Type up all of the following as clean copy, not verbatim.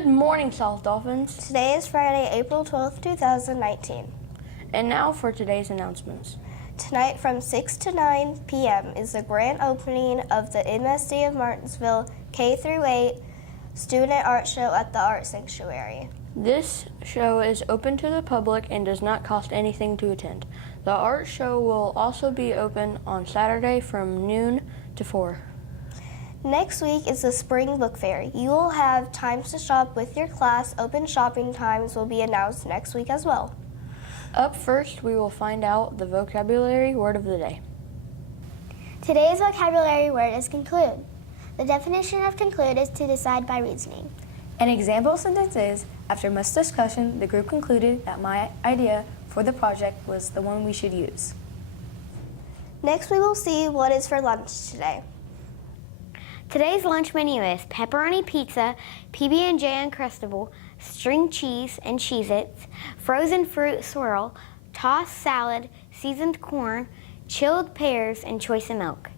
Good morning, South Dolphins. Today is Friday, April 12th, 2019. And now for today's announcements. Tonight from 6 to 9 p.m. is the grand opening of the MSD of Martinsville K-8 Student Art Show at the Art Sanctuary. This show is open to the public and does not cost anything to attend. The art show will also be open on Saturday from noon to 4. Next week is the Spring Book Fair. You will have times to shop with your class. Open shopping times will be announced next week as well. Up first, we will find out the vocabulary word of the day. Today's vocabulary word is conclude. The definition of conclude is to decide by reasoning. An example sentence is, after much discussion, the group concluded that my idea for the project was the one we should use. Next, we will see what is for lunch today. Today's lunch menu is pepperoni pizza, PB&J Uncrustable, string cheese and Cheez-Its, frozen fruit swirl, tossed salad, seasoned corn, chilled pears, and choice of milk.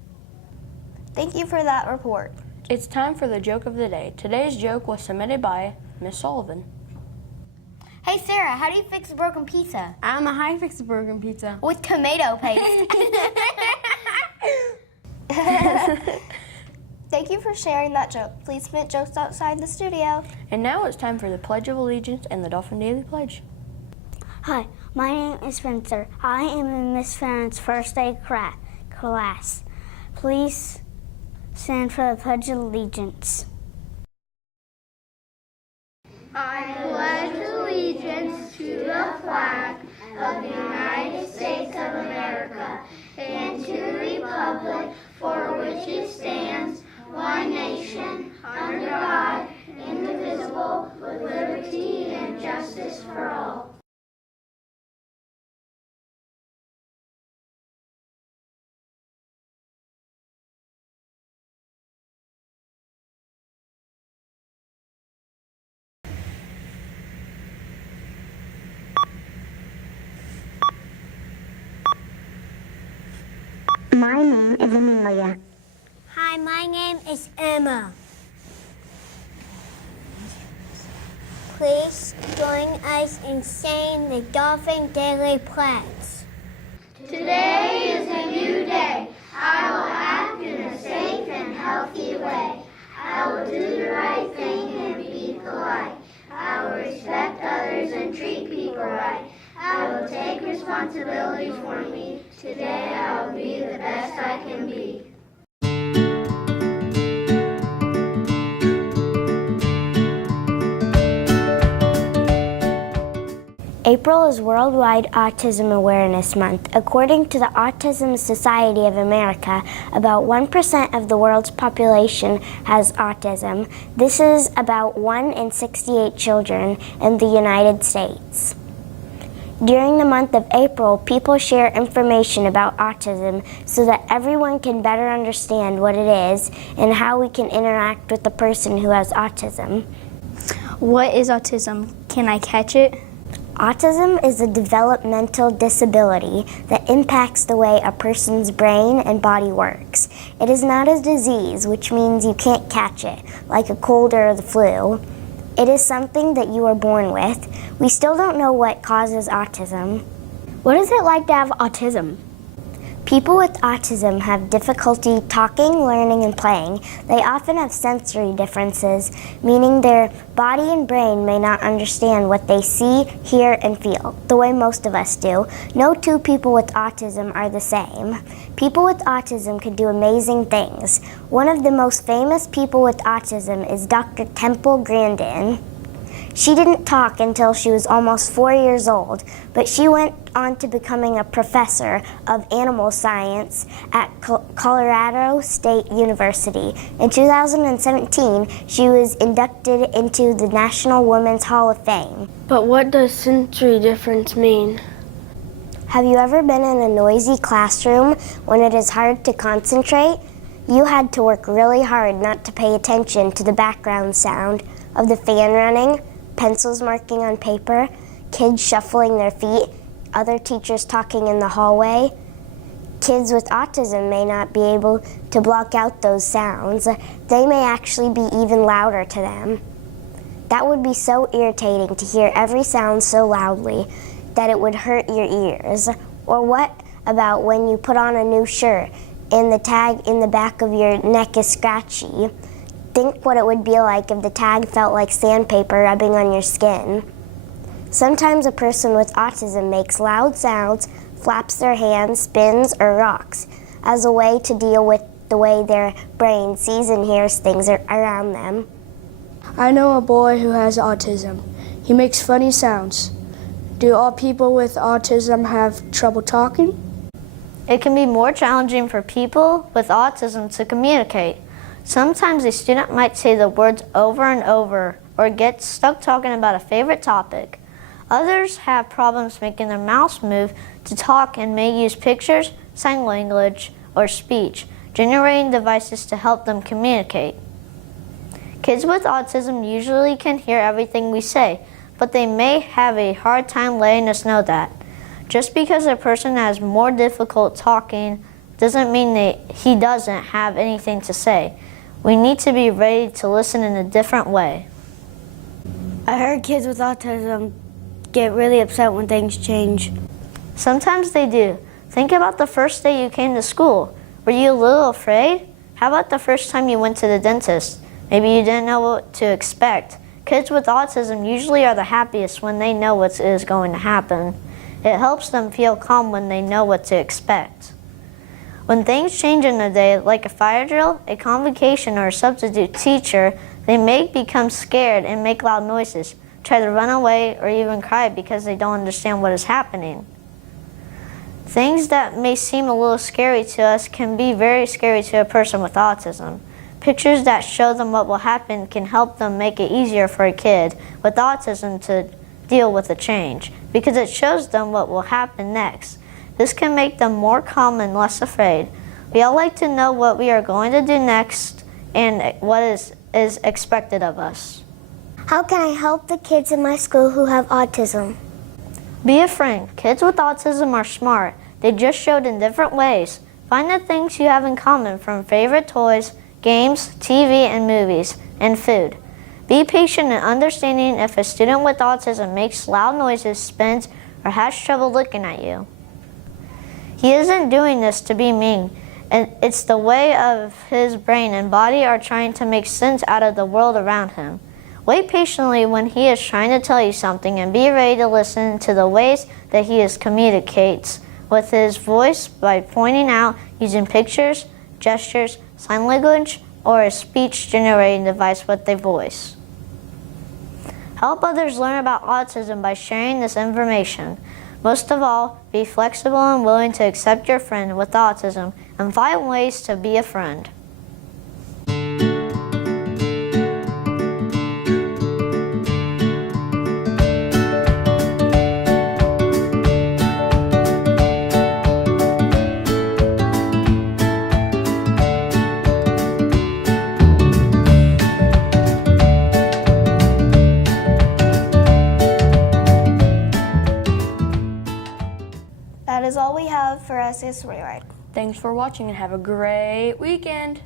Thank you for that report. It's time for the joke of the day. Today's joke was submitted by Miss Sullivan. Hey Sarah, how do you fix a broken pizza? I don't know how you fix a broken pizza. With tomato paste. Thank you for sharing that joke. Please submit jokes outside the studio. And now it's time for the Pledge of Allegiance and the Dolphin Daily Pledge. Hi, my name is Spencer. I am in Miss Farron's first day class. Please stand for the Pledge of Allegiance. I pledge allegiance to the flag of the United States of America and to the republic for which it stands, one nation, under God, indivisible, with liberty and justice for all. My name is Amelia. Hi, my name is Emma. Please join us in saying the Dolphin Daily Pledge. Today is a new day. I will act in a safe and healthy way. I will do the right thing and be polite. I will respect others and treat people right. I will take responsibility for me. Today I will be the best I can be. April is Worldwide Autism Awareness Month. According to the Autism Society of America, about 1% of the world's population has autism. This is about 1 in 68 children in the United States. During the month of April, people share information about autism so that everyone can better understand what it is and how we can interact with the person who has autism. What is autism? Can I catch it? Autism is a developmental disability that impacts the way a person's brain and body works. It is not a disease, which means you can't catch it, like a cold or the flu. It is something that you are born with. We still don't know what causes autism. What is it like to have autism? People with autism have difficulty talking, learning, and playing. They often have sensory differences, meaning their body and brain may not understand what they see, hear, and feel, the way most of us do. No two people with autism are the same. People with autism can do amazing things. One of the most famous people with autism is Dr. Temple Grandin. She didn't talk until she was almost 4 years old, but she went on to becoming a professor of animal science at Colorado State University. In 2017, she was inducted into the National Women's Hall of Fame. But what does sensory difference mean? Have you ever been in a noisy classroom when it is hard to concentrate? You had to work really hard not to pay attention to the background sound of the fan running, pencils marking on paper, kids shuffling their feet, other teachers talking in the hallway. Kids with autism may not be able to block out those sounds. They may actually be even louder to them. That would be so irritating to hear every sound so loudly that it would hurt your ears. Or what about when you put on a new shirt and the tag in the back of your neck is scratchy? Think what it would be like if the tag felt like sandpaper rubbing on your skin. Sometimes a person with autism makes loud sounds, flaps their hands, spins, or rocks as a way to deal with the way their brain sees and hears things around them. I know a boy who has autism. He makes funny sounds. Do all people with autism have trouble talking? It can be more challenging for people with autism to communicate. Sometimes a student might say the words over and over or get stuck talking about a favorite topic. Others have problems making their mouths move to talk and may use pictures, sign language, or speech, generating devices to help them communicate. Kids with autism usually can hear everything we say, but they may have a hard time letting us know that. Just because a person has more difficult talking doesn't mean that he doesn't have anything to say. We need to be ready to listen in a different way. I heard kids with autism get really upset when things change. Sometimes they do. Think about the first day you came to school. Were you a little afraid? How about the first time you went to the dentist? Maybe you didn't know what to expect. Kids with autism usually are the happiest when they know what is going to happen. It helps them feel calm when they know what to expect. When things change in a day, like a fire drill, a convocation, or a substitute teacher, they may become scared and make loud noises, try to run away, or even cry because they don't understand what is happening. Things that may seem a little scary to us can be very scary to a person with autism. Pictures that show them what will happen can help them make it easier for a kid with autism to deal with the change, because it shows them what will happen next. This can make them more calm and less afraid. We all like to know what we are going to do next and what is expected of us. How can I help the kids in my school who have autism? Be a friend. Kids with autism are smart. They just showed in different ways. Find the things you have in common, from favorite toys, games, TV and movies, and food. Be patient and understanding if a student with autism makes loud noises, spins, or has trouble looking at you. He isn't doing this to be mean, and it's the way of his brain and body are trying to make sense out of the world around him. Wait patiently when he is trying to tell you something, and be ready to listen to the ways that he communicates with his voice by pointing out, using pictures, gestures, sign language, or a speech generating device with a voice. Help others learn about autism by sharing this information. Most of all, be flexible and willing to accept your friend with autism and find ways to be a friend. That is all we have for Ses Rewind. Thanks for watching and have a great weekend.